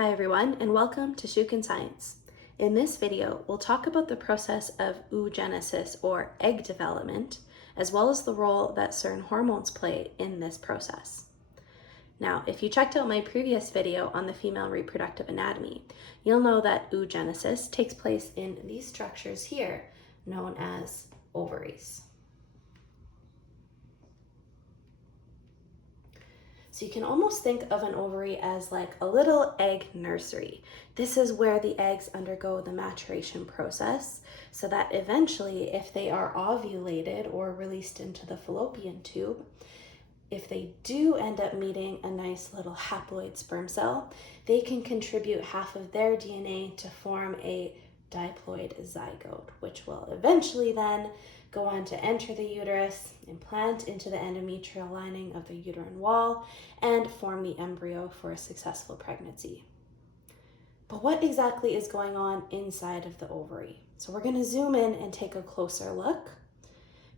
Hi everyone, and welcome to Shukin Science. In this video, we'll talk about the process of oogenesis, or egg development, as well as the role that certain hormones play in this process. Now, if you checked out my previous video on the female reproductive anatomy, you'll know that oogenesis takes place in these structures here, known as ovaries. So you can almost think of an ovary as like a little egg nursery. This is where the eggs undergo the maturation process so that eventually, if they are ovulated or released into the fallopian tube, if they do end up meeting a nice little haploid sperm cell, they can contribute half of their DNA to form a diploid zygote, which will eventually then go on to enter the uterus, implant into the endometrial lining of the uterine wall, and form the embryo for a successful pregnancy. But what exactly is going on inside of the ovary? So we're going to zoom in and take a closer look,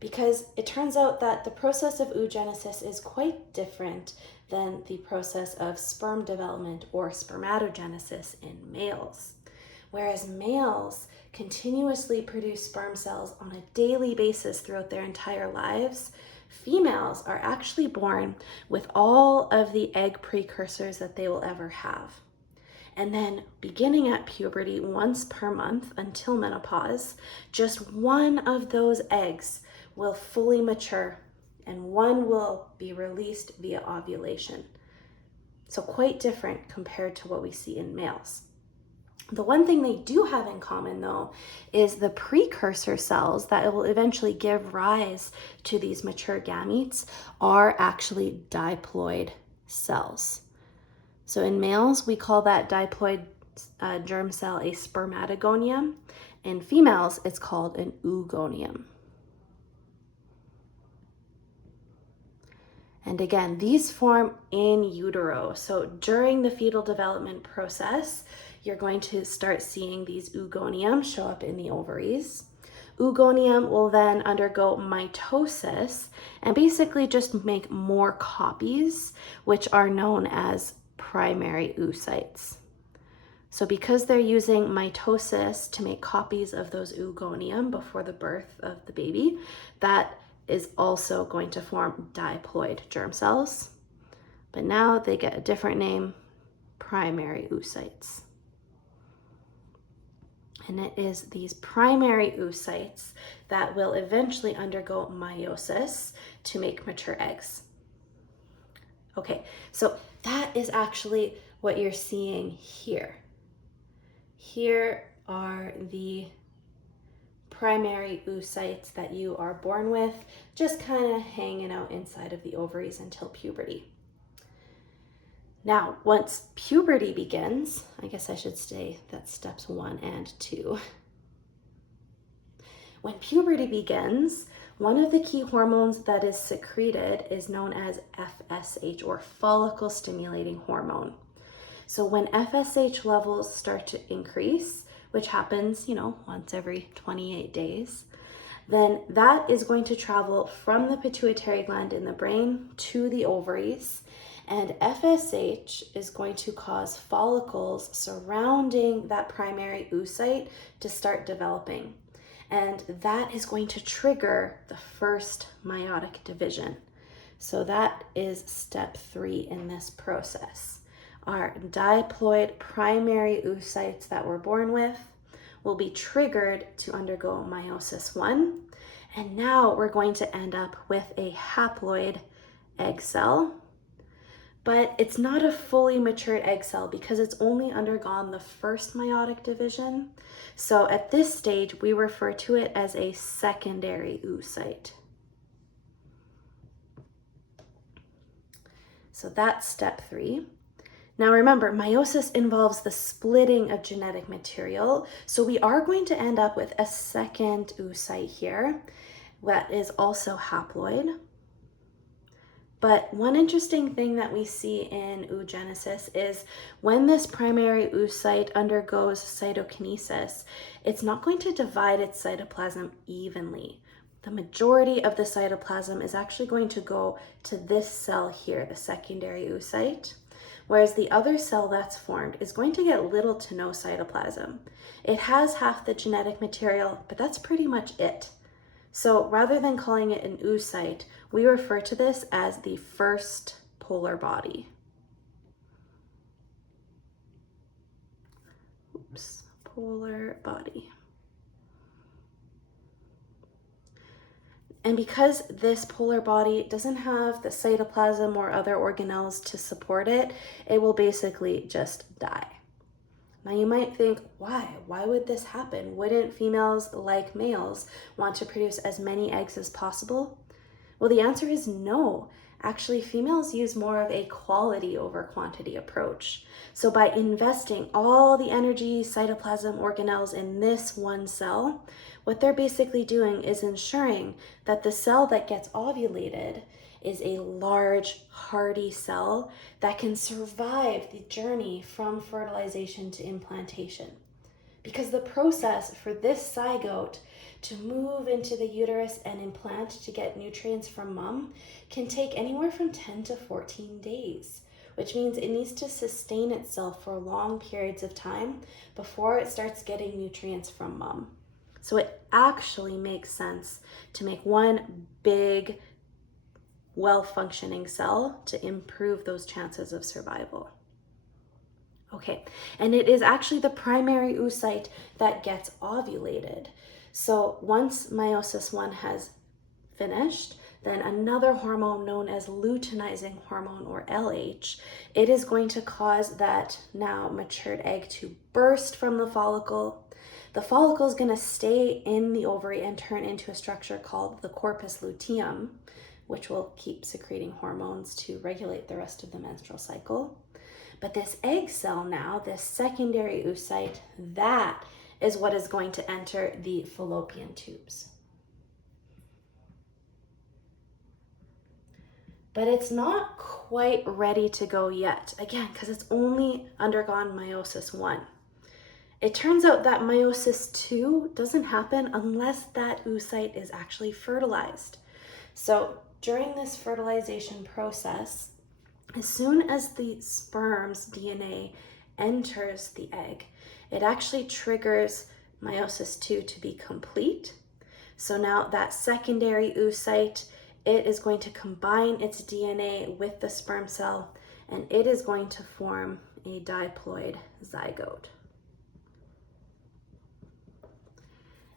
because it turns out that the process of oogenesis is quite different than the process of sperm development or spermatogenesis in males. Whereas males continuously produce sperm cells on a daily basis throughout their entire lives, females are actually born with all of the egg precursors that they will ever have. And then beginning at puberty once per month until menopause, just one of those eggs will fully mature and one will be released via ovulation. So quite different compared to what we see in males. The one thing they do have in common, though, is the precursor cells that will eventually give rise to these mature gametes are actually diploid cells. So in males, we call that diploid germ cell a spermatogonium. In females, it's called an oogonium. And again, these form in utero. So during the fetal development process, you're going to start seeing these oogonium show up in the ovaries. Oogonium will then undergo mitosis and basically just make more copies, which are known as primary oocytes. So because they're using mitosis to make copies of those oogonium before the birth of the baby, that is also going to form diploid germ cells. But now they get a different name, primary oocytes. And it is these primary oocytes that will eventually undergo meiosis to make mature eggs. Okay, so that is actually what you're seeing here. Here are the primary oocytes that you are born with, just kind of hanging out inside of the ovaries until puberty. Now, once puberty begins, I guess I should say that's steps 1 and 2. When puberty begins, one of the key hormones that is secreted is known as FSH, or follicle stimulating hormone. So when FSH levels start to increase, which happens, once every 28 days, then that is going to travel from the pituitary gland in the brain to the ovaries. And FSH is going to cause follicles surrounding that primary oocyte to start developing. And that is going to trigger the first meiotic division. So that is step 3 in this process. Our diploid primary oocytes that we're born with will be triggered to undergo Meiosis I. And now we're going to end up with a haploid egg cell. But it's not a fully matured egg cell because it's only undergone the first meiotic division. So at this stage, we refer to it as a secondary oocyte. So that's step 3. Now remember, meiosis involves the splitting of genetic material. So we are going to end up with a second oocyte here that is also haploid. But one interesting thing that we see in oogenesis is when this primary oocyte undergoes cytokinesis, it's not going to divide its cytoplasm evenly. The majority of the cytoplasm is actually going to go to this cell here, the secondary oocyte, whereas the other cell that's formed is going to get little to no cytoplasm. It has half the genetic material, but that's pretty much it. So rather than calling it an oocyte, we refer to this as the first polar body. Oops, polar body. And because this polar body doesn't have the cytoplasm or other organelles to support it, it will basically just die. Now you might think, why? Why would this happen? Wouldn't females, like males, want to produce as many eggs as possible? Well, the answer is no. Actually, females use more of a quality over quantity approach. So by investing all the energy, cytoplasm, organelles in this one cell, what they're basically doing is ensuring that the cell that gets ovulated is a large, hardy cell that can survive the journey from fertilization to implantation. Because the process for this zygote to move into the uterus and implant to get nutrients from mom can take anywhere from 10 to 14 days, which means it needs to sustain itself for long periods of time before it starts getting nutrients from mom. So it actually makes sense to make one big, well-functioning cell to improve those chances of survival. Okay, and it is actually the primary oocyte that gets ovulated. So once meiosis I has finished, then another hormone known as luteinizing hormone, or LH, it is going to cause that now matured egg to burst from the follicle. The follicle is going to stay in the ovary and turn into a structure called the corpus luteum, which will keep secreting hormones to regulate the rest of the menstrual cycle. But this egg cell now, this secondary oocyte, that is what is going to enter the fallopian tubes. But it's not quite ready to go yet, again, because it's only undergone meiosis I. It turns out that meiosis II doesn't happen unless that oocyte is actually fertilized. So during this fertilization process, as soon as the sperm's DNA enters the egg, it actually triggers meiosis II to be complete. So now that secondary oocyte, it is going to combine its DNA with the sperm cell, and it is going to form a diploid zygote.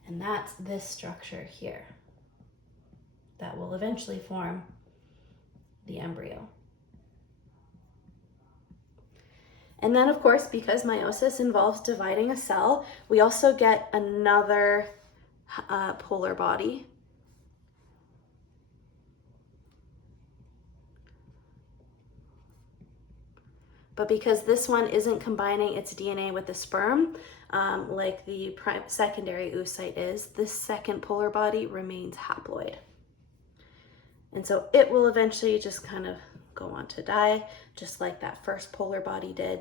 And that's this structure here that will eventually form the embryo. And then, of course, because meiosis involves dividing a cell, we also get another polar body. But because this one isn't combining its DNA with the sperm, like the secondary oocyte is, this second polar body remains haploid. And so it will eventually just kind of go on to die, just like that first polar body did.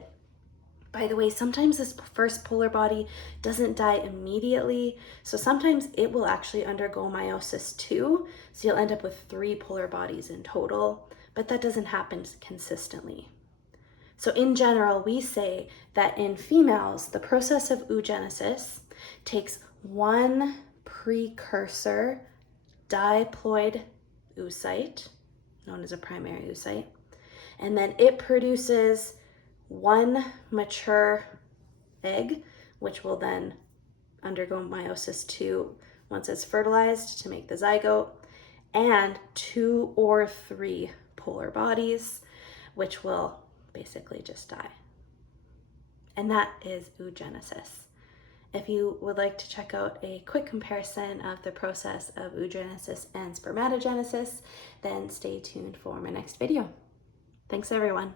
By the way, sometimes this first polar body doesn't die immediately, so sometimes it will actually undergo meiosis II, so you'll end up with 3 polar bodies in total, but that doesn't happen consistently. So in general, we say that in females, the process of oogenesis takes one precursor diploid oocyte, known as a primary oocyte, and then it produces one mature egg, which will then undergo meiosis II once it's fertilized to make the zygote, and 2 or 3 polar bodies, which will basically just die. And that is oogenesis. If you would like to check out a quick comparison of the process of oogenesis and spermatogenesis, then stay tuned for my next video. Thanks, everyone.